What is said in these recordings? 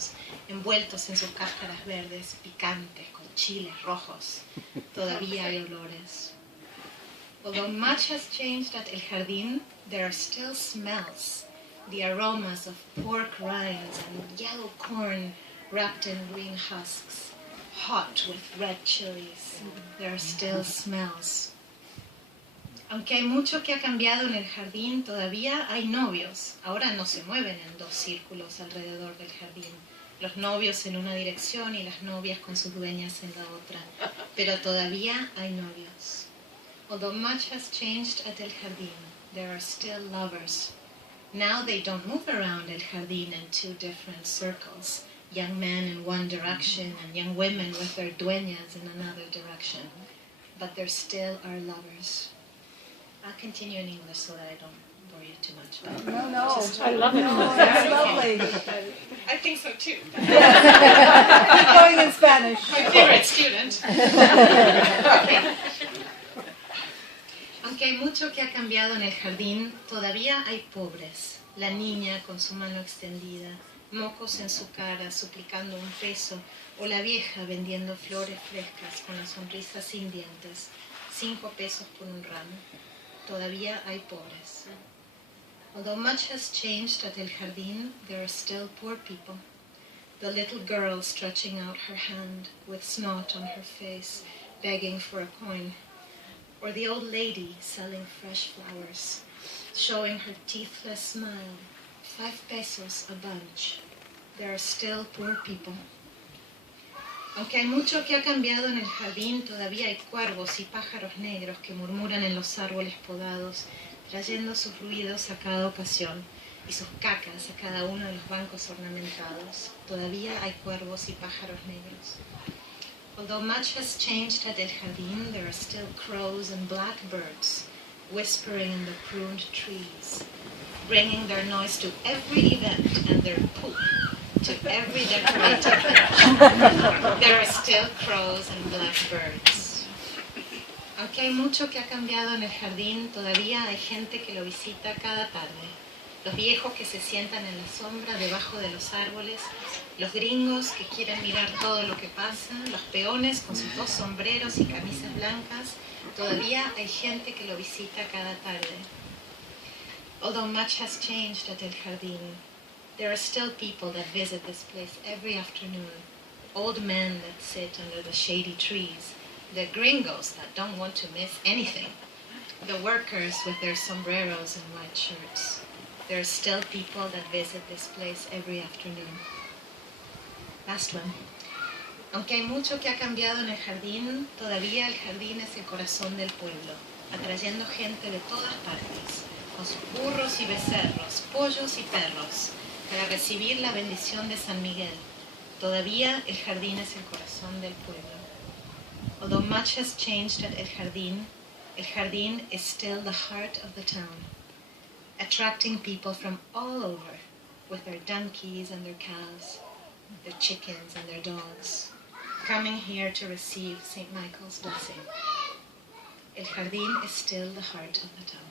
cerdos, envueltos en sus cáscaras verdes, picantes, con chiles rojos. Todavía hay olores. Although much has changed at El Jardín, there are still smells. The aromas of pork rinds and yellow corn wrapped in green husks, hot with red chilies. There are still smells. Aunque hay mucho que ha cambiado en el jardín, todavía hay novios. Ahora no se mueven en dos círculos alrededor del jardín. Los novios en una dirección y las novias con sus dueñas en la otra. Pero todavía hay novios. Although much has changed at El Jardín, there are still lovers. Now they don't move around El Jardín in two different circles. Young men in one direction and young women with their dueñas in another direction. But there still are lovers. I'll continue in English so that I don't bore you too much. No. I love it. No, that's lovely. I think so too. Keep going in Spanish. My favorite student. Okay. Aunque hay mucho que ha cambiado en el jardín, todavía hay pobres. La niña con su mano extendida, mocos en su cara suplicando un peso, o la vieja vendiendo flores frescas con la sonrisa sin dientes, 5 pesos por un ramo. Todavía hay pobres. Although much has changed at El Jardín, there are still poor people. The little girl stretching out her hand with snot on her face, begging for a coin. Or the old lady selling fresh flowers, showing her teethless smile, 5 pesos a bunch. There are still poor people. Aunque hay mucho que ha cambiado en el jardín, todavía hay cuervos y pájaros negros que murmuran en los árboles podados, trayendo sus ruidos a cada ocasión y sus cacas a cada uno de los bancos ornamentados. Todavía hay cuervos y pájaros negros. Although much has changed at El Jardín, there are still crows and blackbirds whispering in the pruned trees, bringing their noise to every event and their poop to every decorated bench. There are still crows and blackbirds. Aunque hay mucho que ha cambiado en el jardín, todavía hay gente que lo visita cada tarde. Los viejos que se sientan en la sombra debajo de los árboles, los gringos que quieren mirar todo lo que pasa, los peones con sus 2 sombreros y camisas blancas, todavía hay gente que lo visita cada tarde. Although much has changed at El Jardín, there are still people that visit this place every afternoon. Old men that sit under the shady trees, the gringos that don't want to miss anything, the workers with their sombreros and white shirts. There are still people that visit this place every afternoon. Last one. Aunque hay mucho que ha cambiado en el jardín, todavía el jardín es el corazón del pueblo, atrayendo gente de todas partes, con sus burros y becerros, pollos y perros, para recibir la bendición de San Miguel. Todavía el jardín es el corazón del pueblo. Although much has changed at El Jardín is still the heart of the town, attracting people from all over with their donkeys and their cows, their chickens and their dogs, coming here to receive St. Michael's blessing. El Jardín is still the heart of the town.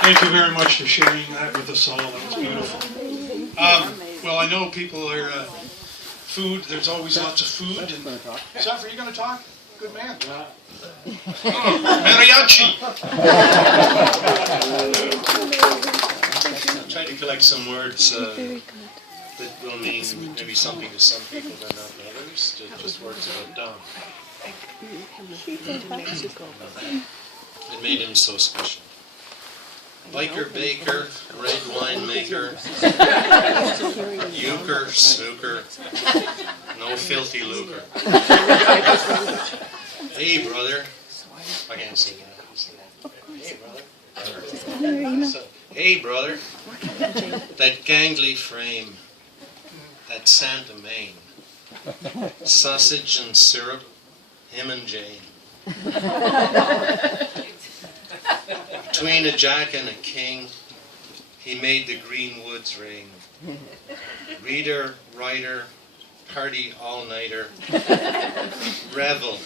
Thank you very much for sharing that with us all. That was beautiful. Well, I know people are food. There's always lots of food. And Zephyr, are you going to talk? Good man. Oh, mariachi. Try to collect some words that will mean maybe something to some people, but not to others. Just words about it made him so special. Biker, baker, red wine maker, euchre, snooker, no filthy lucre. Hey, brother. I can't sing that. Hey, brother. Hey, brother. That gangly frame, that Santa Main, sausage and syrup, him and Jane. Between a jack and a king, he made the green woods ring. Reader, writer, party all-nighter, revel.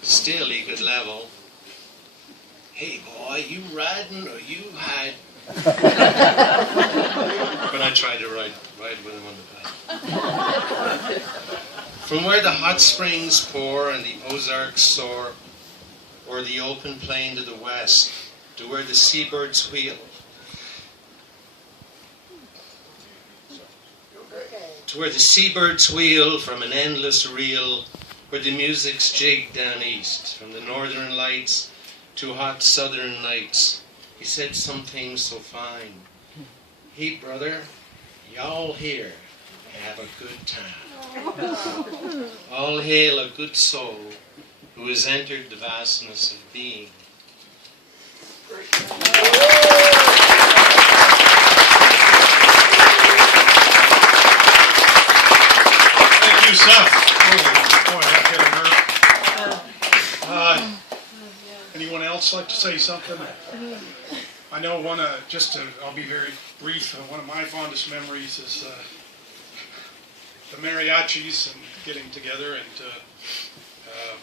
Still he could level. Hey boy, you riding or you hide? When I tried to ride with him on the bike. From where the hot springs pour and the Ozarks soar, or the open plain to the west, to where the seabirds wheel, to where the seabirds wheel from an endless reel, where the music's jigged down east, from the northern lights to hot southern nights. He said something so fine. Hey brother, y'all here have a good time. All hail a good soul who has entered the vastness of being. Thank you, Seth. Boy, that hit a nerve. Anyone else like to say something? I know I'll be very brief. One of my fondest memories is the mariachis and getting together. And there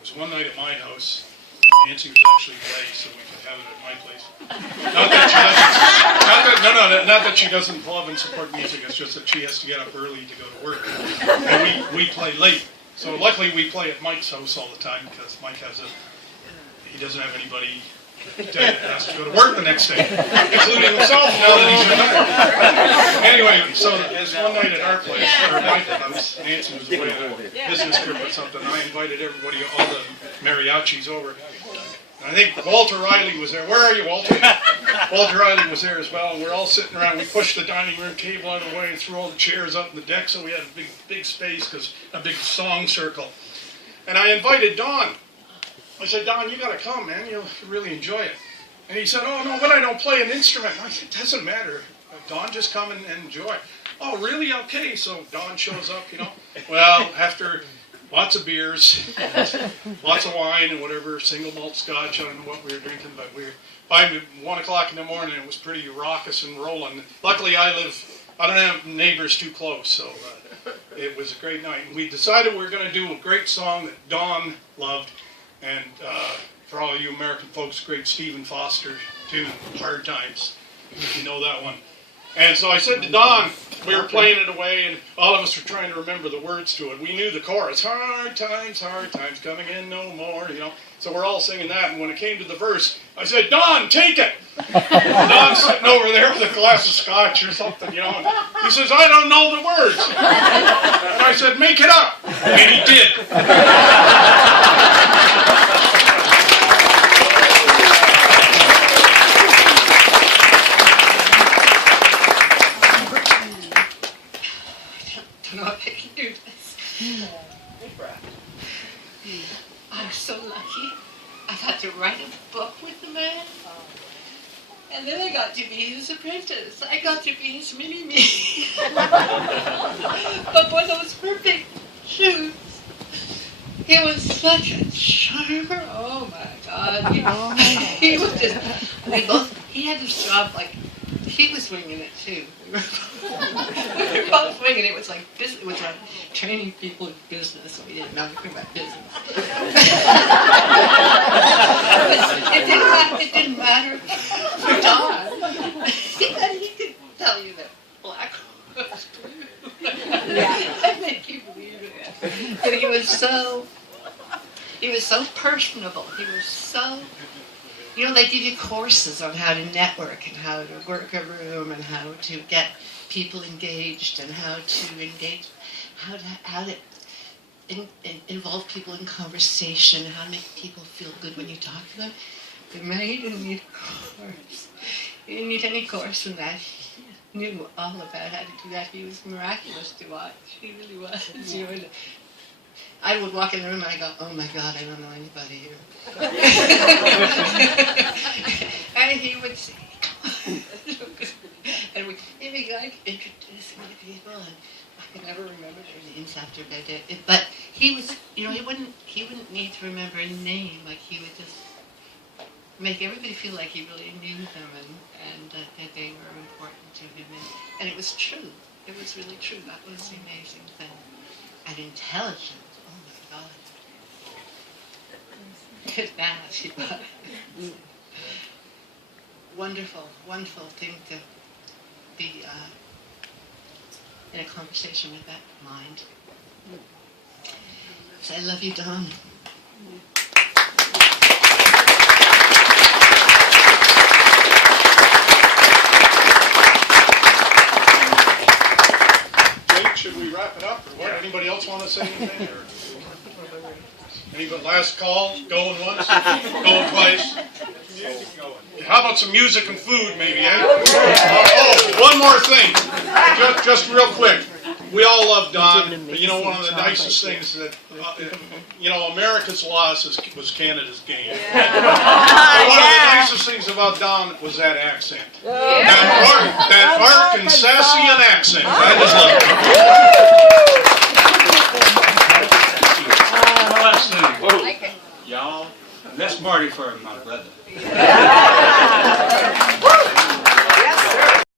was one night at my house. Nancy was actually late, so we could have it at my place. Not that she doesn't love and support music. It's just that she has to get up early to go to work, and we play late. So luckily we play at Mike's house all the time because Mike he doesn't have anybody that has to go to work the next day, including himself now that he's retired. Anyway, so there's one night at our place, or my house, Nancy was away on a business trip or something. I invited everybody, all the mariachis over. And I think Walter Riley was there. Where are you, Walter? Walter Riley was there as well. And we're all sitting around. We pushed the dining room table out of the way and threw all the chairs up in the deck so we had a big space, because a big song circle. And I invited Don. I said, Don, you got to come, man. You'll really enjoy it. And he said, oh, no, but I don't play an instrument. I said, it doesn't matter. Don, just come and enjoy. Oh, really? Okay. So Don shows up, Well, after lots of beers, lots of wine and whatever, single malt scotch, I don't know what we were drinking, but by 1 o'clock in the morning, it was pretty raucous and rolling. Luckily, I don't have neighbors too close, so it was a great night. And we decided we were going to do a great song that Don loved. And for all you American folks, great Stephen Foster tune, Hard Times, if you know that one. And so I said to Don, we were playing it away, and all of us were trying to remember the words to it. We knew the chorus, hard times, coming in no more, So we're all singing that, and when it came to the verse, I said, Don, take it! Don's sitting over there with a glass of scotch or something, and he says, I don't know the words. And I said, make it up! And he did. I don't know if I can do this. I was so lucky. I got to write a book with the man. And then I got to be his apprentice. I got to be his mini-me. But for those perfect shoes, he was such a charmer. Oh my God. He was just, he had this job he was winging it too. We were both winging it. It was like training people in business. We didn't know anything about business. It didn't matter for Don. He could tell you that black was blue. That made you believe it. But he was so personable. He was so. They give you courses on how to network and how to work a room and how to get people engaged and how to involve people in conversation, how to make people feel good when you talk to them. But man, he didn't need a course. He didn't need any course in that. He knew all about how to do that. He was miraculous to watch. He really was. I would walk in the room and I go, oh my God, I don't know anybody here. And he would say, and he'd be introducing me to people, and I could never remember their names after that. But he was, he wouldn't need to remember a name. He would just make everybody feel like he really knew them and that they were important to him. And it was true. It was really true. That was the amazing thing. And intelligent. Oh my God. Good math, he was. Wonderful, wonderful thing to be in a conversation with that mind. So I love you, Don. Jake, should we wrap it up, or what? Anybody else want to say anything? Or anybody, last call, going once, going twice? How about some music and food, maybe, eh? Oh, one more thing, just real quick. We all love Don, but you know, one of the nicest things that, you know, America's loss was Canada's gain. But one of the nicest things about Don was that accent. That Arkansasian accent. I just love it. Last thing, y'all, that's Marty for my brother.